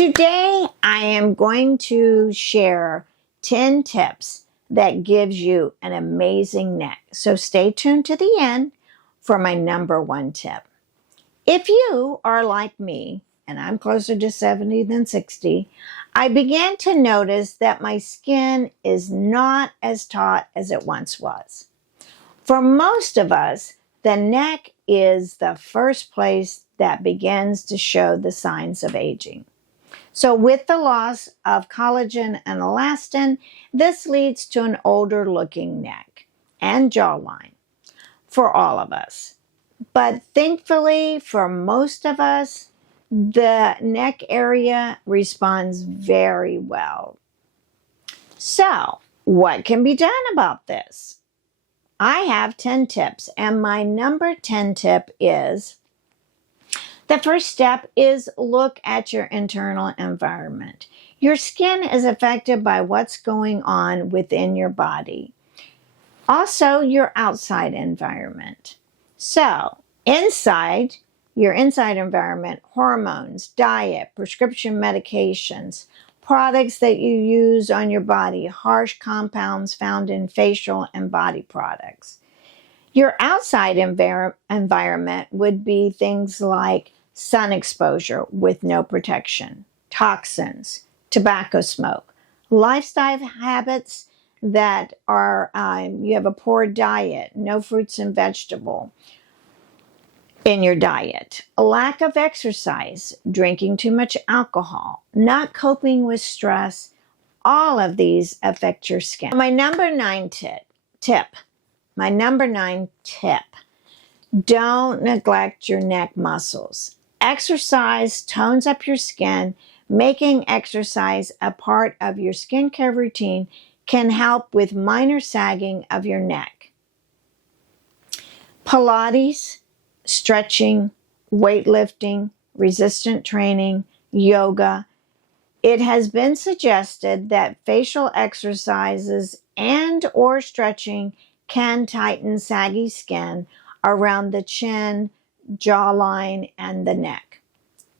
Today, I am going to share 10 tips that gives you an amazing neck. So stay tuned to the end for my number one tip. If you are like me, and I'm closer to 70 than 60, I began to notice that my skin is not as taut as it once was. For most of us, the neck is the first place that begins to show the signs of aging. So with the loss of collagen and elastin, this leads to an older looking neck and jawline for all of us. But thankfully, for most of us, the neck area responds very well. So what can be done about this? I have 10 tips, and my number 10 tip is the first step is look at your internal environment. Your skin is affected by what's going on within your body. Also, your outside environment. So, your inside environment, hormones, diet, prescription medications, products that you use on your body, harsh compounds found in facial and body products. Your outside environment would be things like sun exposure with no protection, toxins, tobacco smoke, lifestyle habits that are, you have a poor diet, no fruits and vegetable in your diet, a lack of exercise, drinking too much alcohol, not coping with stress. All of these affect your skin. My number 9 tip, don't neglect your neck muscles. Exercise tones up your skin. Making exercise a part of your skincare routine can help with minor sagging of your neck. Pilates, stretching, weightlifting, resistance training, yoga. It has been suggested that facial exercises and or stretching can tighten saggy skin around the chin, jawline, and the neck.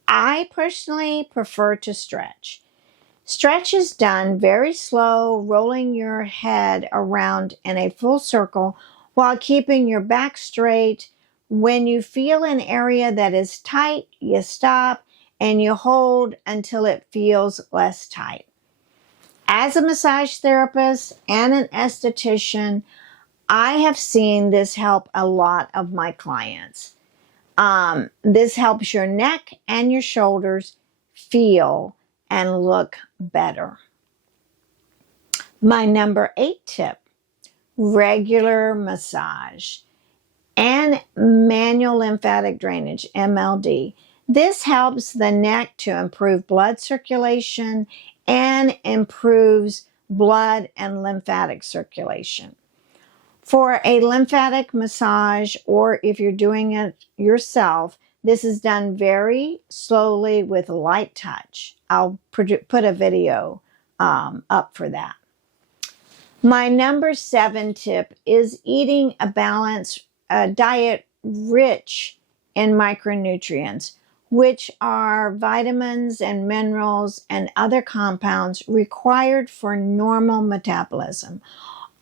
I personally prefer to stretch. Stretch is done very slow, rolling your head around in a full circle while keeping your back straight. When you feel an area that is tight, you stop and you hold until it feels less tight. As a massage therapist and an esthetician, I have seen this help a lot of my clients. This helps your neck and your shoulders feel and look better. My number 8 tip, regular massage and manual lymphatic drainage, MLD. This helps the neck to improve blood circulation and improves blood and lymphatic circulation. For a lymphatic massage, or if you're doing it yourself, this is done very slowly with light touch. I'll put a video up for that. My number 7 tip is eating a balanced diet rich in micronutrients, which are vitamins and minerals and other compounds required for normal metabolism.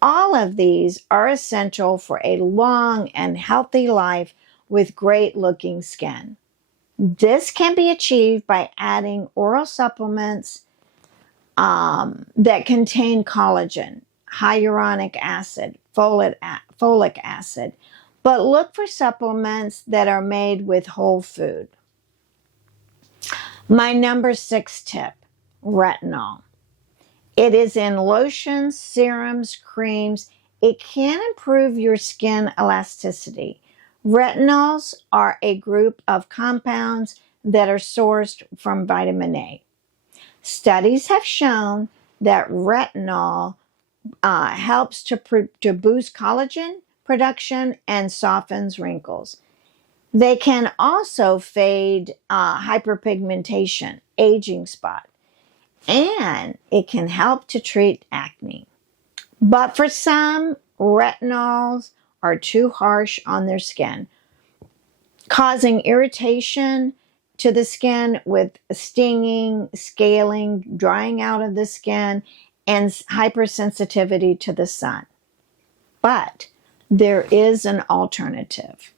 All of these are essential for a long and healthy life with great looking skin. This can be achieved by adding oral supplements that contain collagen, hyaluronic acid, folic acid, but look for supplements that are made with whole food. My number 6 tip, retinol. It is in lotions, serums, creams. It can improve your skin elasticity. Retinols are a group of compounds that are sourced from vitamin A. Studies have shown that retinol helps to boost collagen production and softens wrinkles. They can also fade hyperpigmentation, aging spot, and it can help to treat acne. But for some, retinols are too harsh on their skin, causing irritation to the skin with stinging, scaling, drying out of the skin, and hypersensitivity to the sun. But there is an alternative.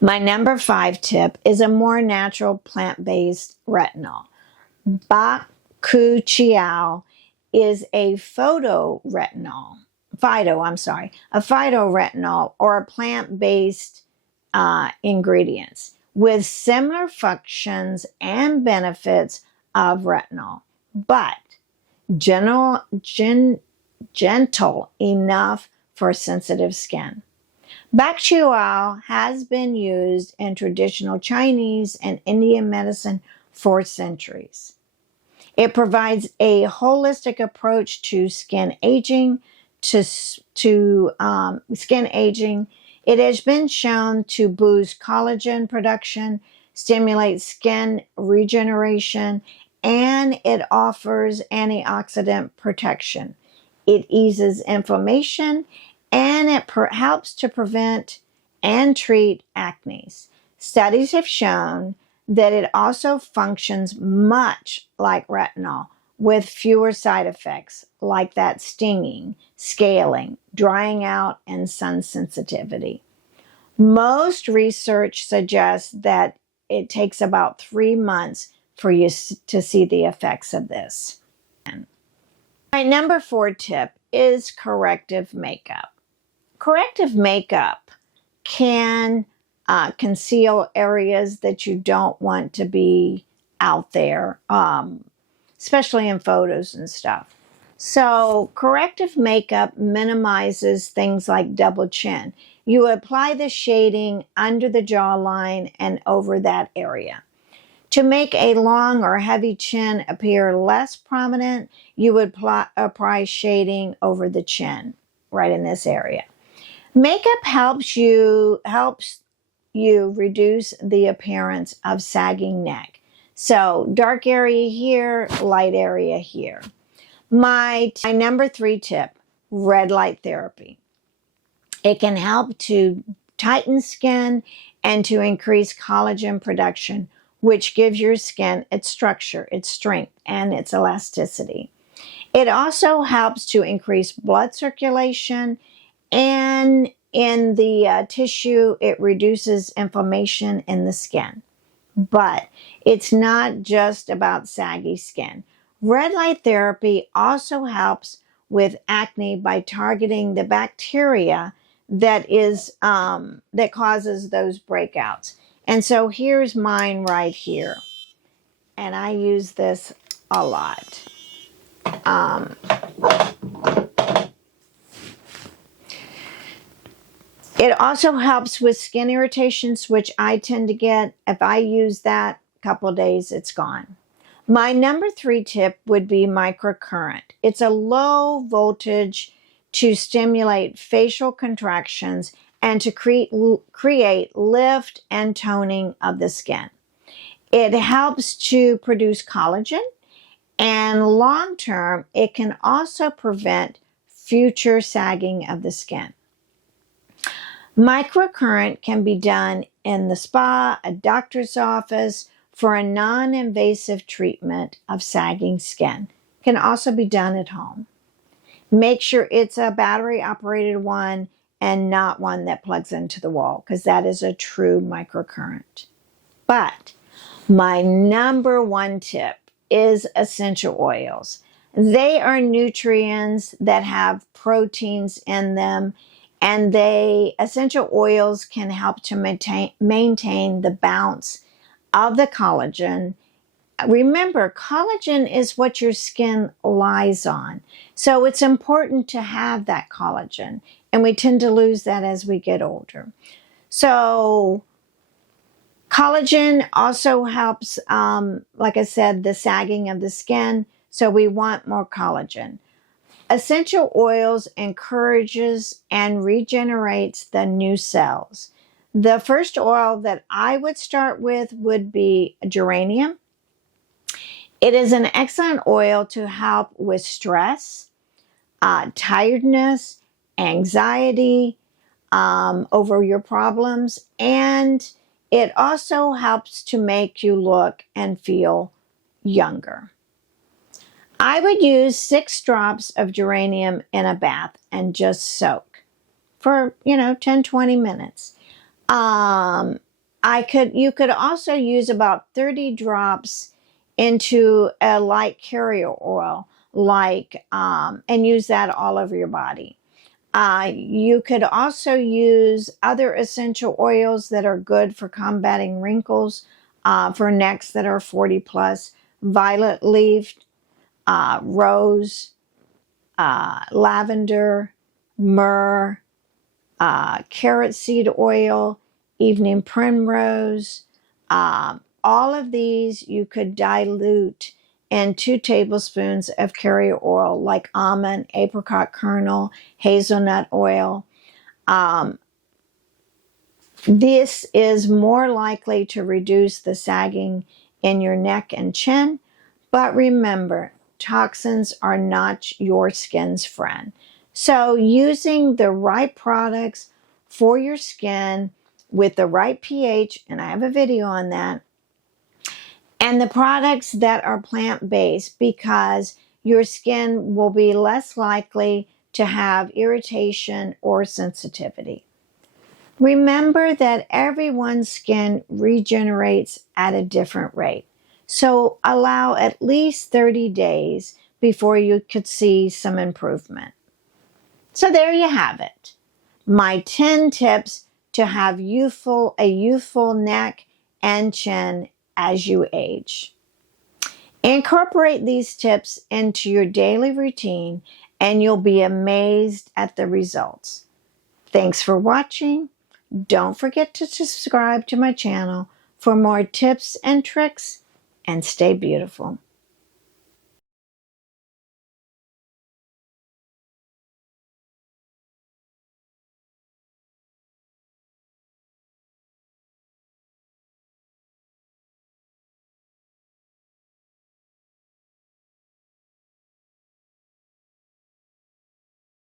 My number 5 tip is a more natural plant-based retinol. Bakuchiao is a phytoretinol or a plant-based ingredients with similar functions and benefits of retinol, but gentle enough for sensitive skin. Bak Choy has been used in traditional Chinese and Indian medicine for centuries. It provides a holistic approach to skin aging. Skin aging. It has been shown to boost collagen production, stimulate skin regeneration, and it offers antioxidant protection. It eases inflammation, and it helps to prevent and treat acne. Studies have shown that it also functions much like retinol with fewer side effects like that stinging, scaling, drying out, and sun sensitivity. Most research suggests that it takes about 3 months for you to see the effects of this. My number 4 tip is corrective makeup. Corrective makeup can conceal areas that you don't want to be out there, especially in photos and stuff. So corrective makeup minimizes things like double chin. You apply the shading under the jawline and over that area. To make a long or heavy chin appear less prominent, you would apply shading over the chin, right in this area. Makeup helps you reduce the appearance of sagging neck. So dark area here, light area here. My number 3 tip, red light therapy. It can help to tighten skin and to increase collagen production, which gives your skin its structure, its strength, and its elasticity. It also helps to increase blood circulation, and in the tissue, it reduces inflammation in the skin. But it's not just about saggy skin. Red light therapy also helps with acne by targeting the bacteria that causes those breakouts. And so here's mine right here. And I use this a lot. It also helps with skin irritations, which I tend to get. If I use that a couple of days, it's gone. My number 3 tip would be microcurrent. It's a low voltage to stimulate facial contractions and to create lift and toning of the skin. It helps to produce collagen, and long term, it can also prevent future sagging of the skin. Microcurrent can be done in the spa, a doctor's office, for a non-invasive treatment of sagging skin. It can also be done at home. Make sure it's a battery-operated one and not one that plugs into the wall, because that is a true microcurrent. But my number 1 tip is essential oils. They are nutrients that have proteins in them, and essential oils can help to maintain the bounce of the collagen. Remember, collagen is what your skin lies on. So it's important to have that collagen, and we tend to lose that as we get older. So collagen also helps, like I said, the sagging of the skin. So we want more collagen. Essential oils encourages and regenerates the new cells. The first oil that I would start with would be geranium. It is an excellent oil to help with stress, tiredness, anxiety over your problems, and It also helps to make you look and feel younger. I would use 6 drops of geranium in a bath and just soak for, 10-20 minutes. You could also use about 30 drops into a light carrier oil, and use that all over your body. You could also use other essential oils that are good for combating wrinkles, for necks that are 40 plus: violet leaf, rose, lavender, myrrh, carrot seed oil, evening primrose. All of these you could dilute in 2 tablespoons of carrier oil, like almond, apricot kernel, hazelnut oil. This is more likely to reduce the sagging in your neck and chin. But remember, toxins are not your skin's friend. So using the right products for your skin with the right pH, and I have a video on that, and the products that are plant-based, because your skin will be less likely to have irritation or sensitivity. Remember that everyone's skin regenerates at a different rate. So allow at least 30 days before you could see some improvement. So there you have it. My 10 tips to have a youthful neck and chin as you age. Incorporate these tips into your daily routine and you'll be amazed at the results. Thanks for watching. Don't forget to subscribe to my channel for more tips and tricks, and stay beautiful.